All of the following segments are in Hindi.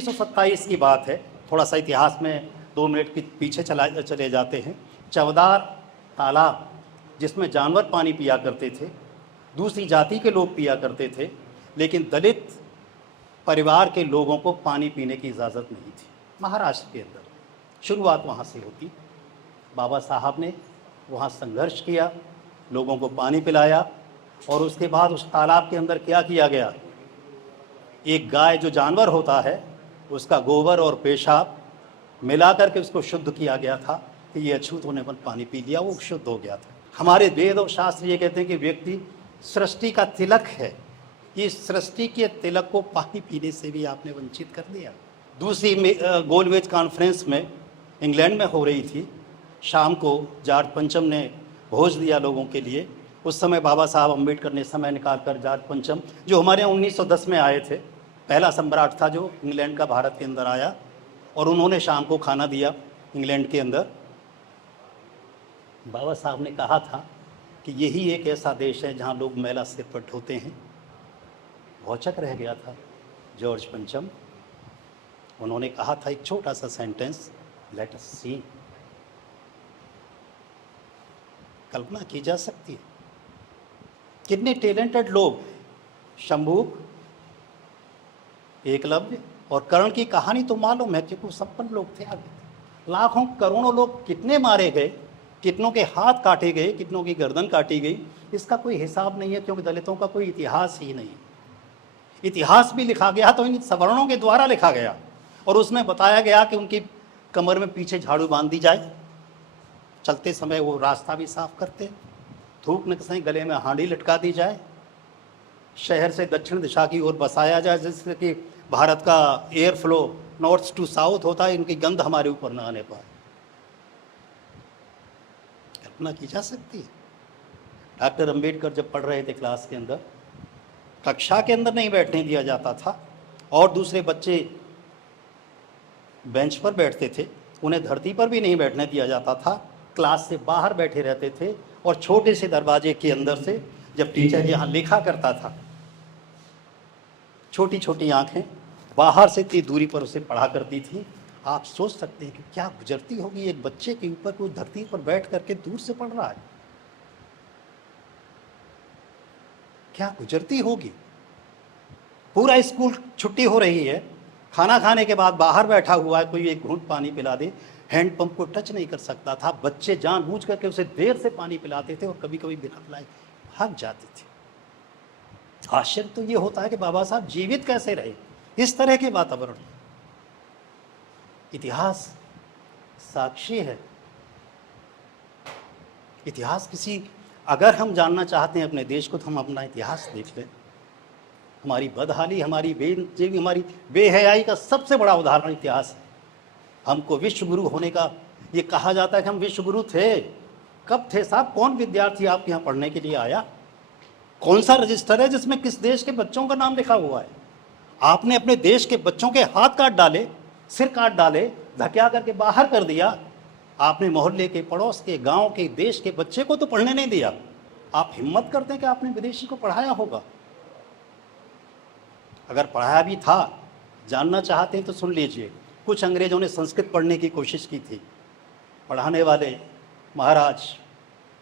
1927 की बात है, थोड़ा सा इतिहास में 2 मिनट के पीछे चले जाते हैं। चवदार तालाब जिसमें जानवर पानी पिया करते थे, दूसरी जाति के लोग पिया करते थे, लेकिन दलित परिवार के लोगों को पानी पीने की इजाज़त नहीं थी। महाराष्ट्र के अंदर शुरुआत वहाँ से होती। बाबा साहब ने वहाँ संघर्ष किया, लोगों को पानी पिलाया, और उसके बाद उस तालाब के अंदर क्या किया गया, एक गाय जो जानवर होता है उसका गोबर और पेशाब मिला करके उसको शुद्ध किया गया था कि ये अछूत होने पर पानी पी लिया, वो शुद्ध हो गया था। हमारे वेद और शास्त्र ये कहते हैं कि व्यक्ति सृष्टि का तिलक है, इस सृष्टि के तिलक को पानी पीने से भी आपने वंचित कर दिया। दूसरी गोलमेज कॉन्फ्रेंस में इंग्लैंड में हो रही थी, शाम को जॉर्ज पंचम ने भोज दिया लोगों के लिए। उस समय बाबा साहब अम्बेडकर ने समय निकालकर जॉर्ज पंचम, जो हमारे यहाँ 1910 में आए थे, पहला सम्राट था जो इंग्लैंड का भारत के अंदर आया, और उन्होंने शाम को खाना दिया इंग्लैंड के अंदर। बाबा साहब ने कहा था कि यही एक ऐसा देश है जहाँ लोग मैला सिर पर ढोते हैं। भौचक रह गया था जॉर्ज पंचम। उन्होंने कहा था एक छोटा सा सेंटेंस, लेट अस सी। कल्पना की जा सकती है कितने टैलेंटेड लोग, शंभूक, एकलव्य और कर्ण की कहानी तो मालूम है, क्योंकि संपन्न लोग थे आगे। लाखों करोड़ों लोग कितने मारे गए, कितनों के हाथ काटे गए, कितनों की गर्दन काटी गई, इसका कोई हिसाब नहीं है, क्योंकि दलितों का कोई इतिहास ही नहीं। इतिहास भी लिखा गया तो इन सवर्णों के द्वारा लिखा गया, और उसमें बताया गया कि उनकी कमर में पीछे झाड़ू बांध दी जाए, चलते समय वो रास्ता भी साफ करते, थूक न कहीं गले में हांडी लटका दी जाए, शहर से दक्षिण दिशा की ओर बसाया जाए, जिससे कि भारत का air flow north to south होता है, इनकी गंध हमारे ऊपर न आने पाए। कल्पना की जा सकती है। डॉक्टर अंबेडकर जब पढ़ रहे थे क्लास के अंदर, कक्षा के अंदर नहीं बैठने दिया जाता था, और दूसरे बच्चे बेंच पर बैठते थे, उन्हें धरती पर भी नहीं बैठने दिया जाता था, क्लास से बाहर बैठे रहते थे, और छोटे से दरवाजे के अंदर से जब टीचर यहाँ लिखा करता था, छोटी छोटी आंखें बाहर से इतनी दूरी पर उसे पढ़ा करती थी। आप सोच सकते हैं कि क्या गुजरती होगी एक बच्चे के ऊपर, कोई धरती पर बैठ करके दूर से पढ़ रहा है, क्या गुजरती होगी। पूरा स्कूल छुट्टी हो रही है, खाना खाने के बाद बाहर बैठा हुआ है, कोई एक घूंट पानी पिला दे, हैंडपंप को टच नहीं कर सकता था, बच्चे जानबूझ करके उसे देर से पानी पिलाते थे, और कभी कभी बिना पिलाए भाग जाते थे। आश्चर्य तो ये होता है कि बाबा साहब जीवित कैसे रहे इस तरह के वातावरण। इतिहास साक्षी है। इतिहास किसी, अगर हम जानना चाहते हैं अपने देश को, तो हम अपना इतिहास देख लें। हमारी बदहाली, हमारी बेहयाई का सबसे बड़ा उदाहरण इतिहास है। हमको विश्व गुरु होने का ये कहा जाता है कि हम विश्व गुरु थे। कब थे साहब? कौन विद्यार्थी आपके यहाँ पढ़ने के लिए आया? कौन सा रजिस्टर है जिसमें किस देश के बच्चों का नाम लिखा हुआ है? आपने अपने देश के बच्चों के हाथ काट डाले, सिर काट डाले, धकिया करके बाहर कर दिया। आपने मोहल्ले के, पड़ोस के, गांव के, देश के बच्चे को तो पढ़ने नहीं दिया। आप हिम्मत करते हैं कि आपने विदेशी को पढ़ाया होगा? अगर पढ़ाया भी था, जानना चाहते हैं तो सुन लीजिए। कुछ अंग्रेजों ने संस्कृत पढ़ने की कोशिश की थी। पढ़ाने वाले महाराज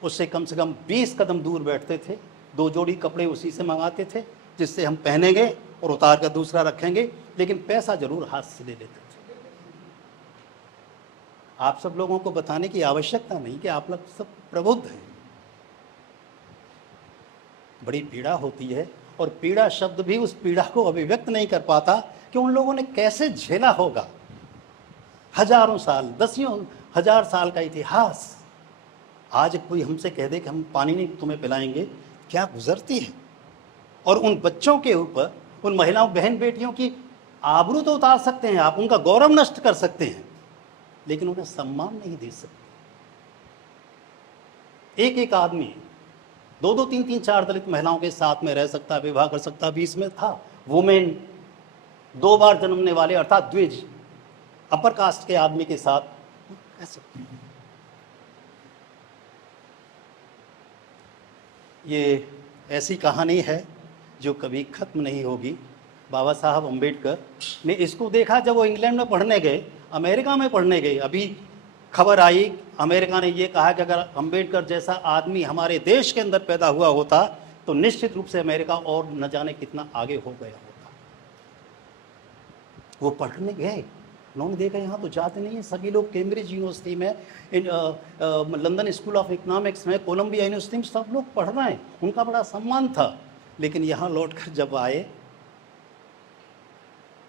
उससे कम से कम 20 कदम दूर बैठते थे, 2 जोड़ी कपड़े उसी से मंगाते थे, जिससे हम पहनेंगे और उतार कर दूसरा रखेंगे, लेकिन पैसा जरूर हाथ से ले लेते थे। आप सब लोगों को बताने की आवश्यकता नहीं कि आप लोग सब प्रबुद्ध हैं। बड़ी पीड़ा होती है, और पीड़ा शब्द भी उस पीड़ा को अभिव्यक्त नहीं कर पाता कि उन लोगों ने कैसे झेला होगा। हजारों साल, 10,000 साल का इतिहास। आज कोई हमसे कह दे कि हम पानी नहीं तुम्हें पिलाएंगे, क्या गुजरती है। और उन बच्चों के ऊपर, उन महिलाओं, बहन बेटियों की आबरू तो उतार सकते हैं आप, उनका गौरव नष्ट कर सकते हैं, लेकिन उन्हें सम्मान नहीं दे सकते। एक एक आदमी 2-2, 3-3, 4 दलित महिलाओं के साथ में रह सकता, विवाह कर सकता। 20 में था वुमेन, 2 बार जन्मने वाले अर्थात द्विज, अपर कास्ट के आदमी के साथ रह सकते। ये ऐसी कहानी है जो कभी खत्म नहीं होगी। बाबा साहब अम्बेडकर ने इसको देखा जब वो इंग्लैंड में पढ़ने गए, अमेरिका में पढ़ने गए। अभी खबर आई, अमेरिका ने ये कहा कि अगर अम्बेडकर जैसा आदमी हमारे देश के अंदर पैदा हुआ होता तो निश्चित रूप से अमेरिका और न जाने कितना आगे हो गया होता। वो पढ़ने गए, उन्होंने देखा यहाँ तो जाते नहीं है, सभी लोग कैम्ब्रिज यूनिवर्सिटी में, लंदन स्कूल ऑफ इकोनॉमिक्स में, कोलंबिया यूनिवर्सिटी में सब लोग पढ़ रहे हैं, उनका बड़ा सम्मान था। लेकिन यहाँ लौटकर जब आए,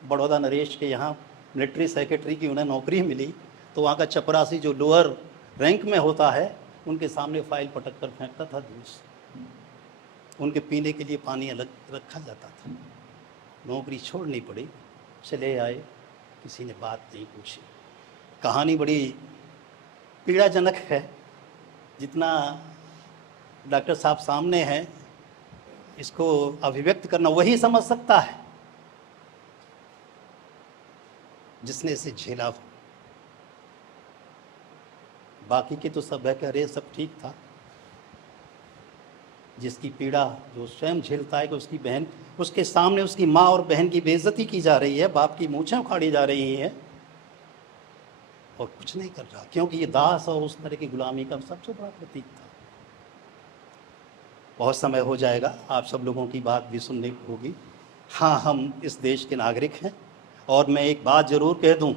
बड़ौदा नरेश के यहाँ मिलिट्री सेक्रेटरी की उन्हें नौकरी मिली, तो वहाँ का चपरासी जो लोअर रैंक में होता है, उनके सामने फाइल पटक कर फेंकता था दूर से। उनके पीने के लिए पानी अलग रखा जाता था। नौकरी छोड़नी पड़ी, चले आए, किसी ने बात नहीं पूछी। कहानी बड़ी पीड़ाजनक है। जितना डॉक्टर साहब सामने हैं, इसको अभिव्यक्त करना वही समझ सकता है जिसने इसे झेला हो। बाकी के तो सब है कि अरे सब ठीक था। जिसकी पीड़ा जो स्वयं झेलता है कि उसकी बहन, उसके सामने उसकी माँ और बहन की बेइज्जती की जा रही है, बाप की मूंछें उखाड़ी जा रही हैं और कुछ नहीं कर रहा, क्योंकि ये दास और उस तरह की गुलामी का सबसे बड़ा प्रतीक था। बहुत समय हो जाएगा, आप सब लोगों की बात भी सुननी होगी। हाँ, हम इस देश के नागरिक हैं और मैं एक बात जरूर कह दूं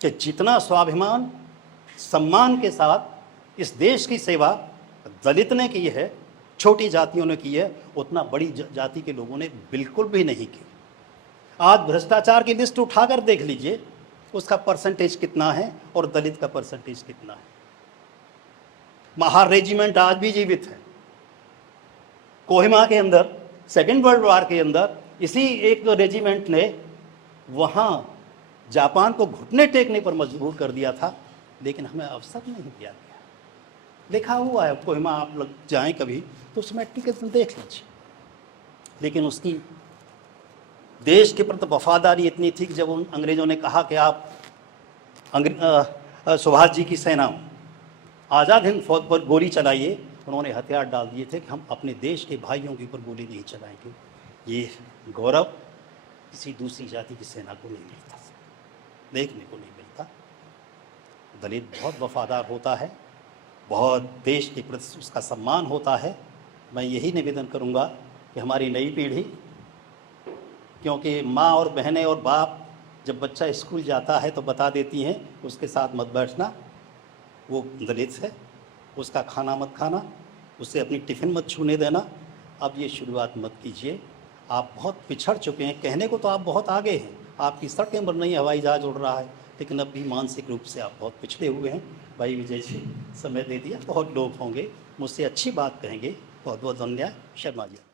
कि जितना स्वाभिमान सम्मान के साथ इस देश की सेवा दलित ने की है, छोटी जातियों ने की है, उतना बड़ी जाति के लोगों ने बिल्कुल भी नहीं की। आज भ्रष्टाचार की लिस्ट उठाकर देख लीजिए, उसका परसेंटेज कितना है और दलित का परसेंटेज कितना है। महार रेजिमेंट आज भी जीवित है। कोहिमा के अंदर सेकेंड वर्ल्ड वॉर के अंदर इसी एक रेजिमेंट ने वहाँ जापान को घुटने टेकने पर मजबूर कर दिया था, लेकिन हमें अवसर नहीं दिया गया। लिखा हुआ है, कोहिमा आप लोग जाएं कभी तो उसमें टिकट देख लीजिए। लेकिन उसकी देश के प्रति वफादारी इतनी थी कि जब उन अंग्रेज़ों ने कहा कि आप सुभाष जी की सेना आज़ाद हिंद फौज पर गोली चलाइए, उन्होंने हथियार डाल दिए थे कि हम अपने देश के भाइयों के ऊपर गोली नहीं चलाएंगे। ये गौरव किसी दूसरी जाति की सेना को नहीं मिलता, देखने को नहीं मिलता। दलित बहुत वफादार होता है, बहुत देश के प्रति उसका सम्मान होता है। मैं यही निवेदन करूंगा कि हमारी नई पीढ़ी, क्योंकि माँ और बहनें और बाप जब बच्चा स्कूल जाता है तो बता देती हैं उसके साथ मत बैठना, वो दलित है, उसका खाना मत खाना, उससे अपनी टिफ़िन मत छूने देना। अब ये शुरुआत मत कीजिए। आप बहुत पिछड़ चुके हैं, कहने को तो आप बहुत आगे हैं, आपकी सड़कें बन रही हैं, हवाई जहाज उड़ रहा है, लेकिन अब भी मानसिक रूप से आप बहुत पिछड़े हुए हैं। भाई विजय जी, समय दे दिया, बहुत लोग होंगे मुझसे अच्छी बात कहेंगे। बहुत बहुत धन्यवाद। शर्मा जी।